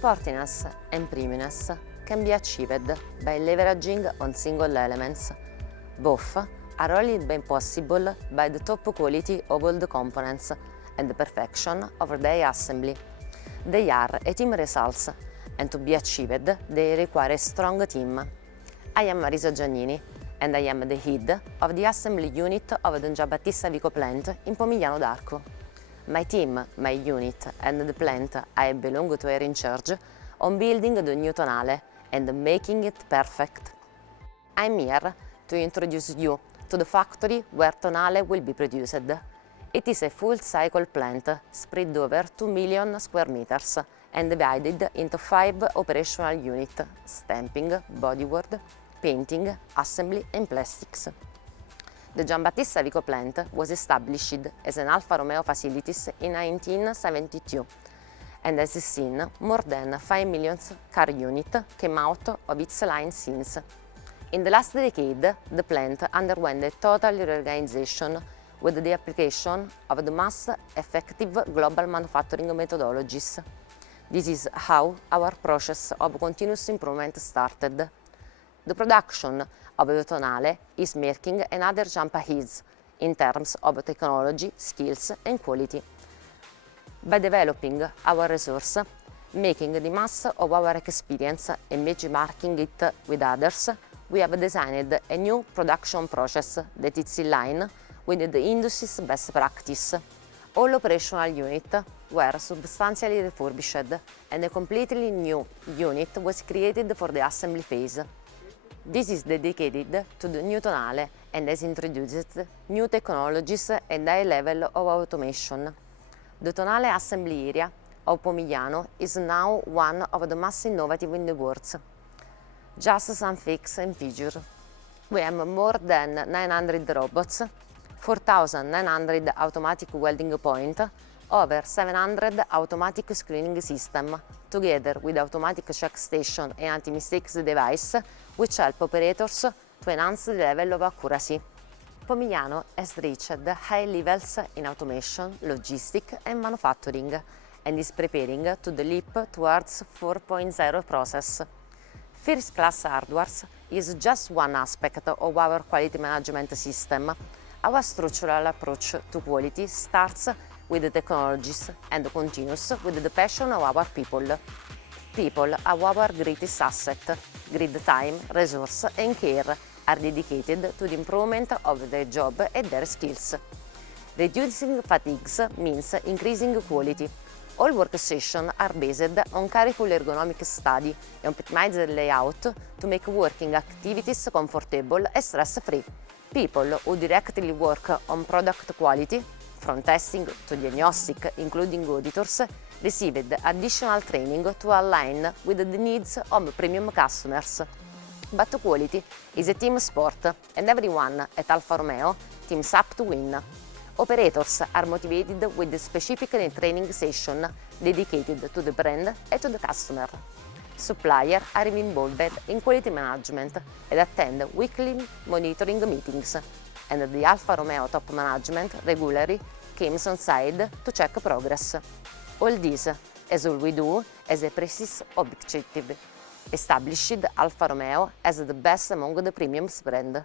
Sportiness and premiumness can be achieved by leveraging on single elements. Both are only made possible by the top quality of all the components and the perfection of their assembly. They are a team results, and to be achieved, they require a strong team. I am Marisa Giannini, and I am the head of the assembly unit of the Giambattista Vico plant in Pomigliano d'Arco. My team, my unit, and the plant I belong to are in charge on building the new Tonale and making it perfect. I'm here to introduce you to the factory where Tonale will be produced. It is a full-cycle plant spread over 2 million square meters and divided into 5 operational units: stamping, bodywork, painting, assembly and plastics. The Giambattista Vico plant was established as an Alfa Romeo facilities in 1972 and has seen more than 5 million car units came out of its line since. In the last decade, the plant underwent a total reorganization with the application of the mass-effective global manufacturing methodologies. This is how our process of continuous improvement started. The production of the Tonale is making another jump ahead in terms of technology, skills and quality. By developing our resource, making the mass of our experience and benchmarking it with others, we have designed a new production process that is in line with the industry's best practice. All operational units were substantially refurbished and a completely new unit was created for the assembly phase. This is dedicated to the new Tonale and has introduced new technologies and high level of automation. The Tonale assembly area of Pomigliano is now one of the most innovative in the world. Just some facts and figures. We have more than 900 robots, 4,900 automatic welding points, over 700 automatic screening systems, together with automatic check station and anti-mistakes device, which help operators to enhance the level of accuracy. Pomigliano has reached high levels in automation, logistics and manufacturing, and is preparing to the leap towards 4.0 process. First-class hardware is just one aspect of our quality management system. Our structural approach to quality starts with the technologies and continues with the passion of our people. People are our greatest asset. Great time, resource and care are dedicated to the improvement of their job and their skills. Reducing fatigues means increasing quality. All workstations are based on careful ergonomic study and optimized layout to make working activities comfortable and stress-free. People who directly work on product quality, from testing to diagnostic, including auditors, received additional training to align with the needs of premium customers. But quality is a team sport, and everyone at Alfa Romeo teams up to win. Operators are motivated with a specific training session dedicated to the brand and to the customer. Suppliers are involved in quality management and attend weekly monitoring meetings, and the Alfa Romeo top management regularly comes on site to check progress. All this, as all we do, as a precise objective: established Alfa Romeo as the best among the premium brands.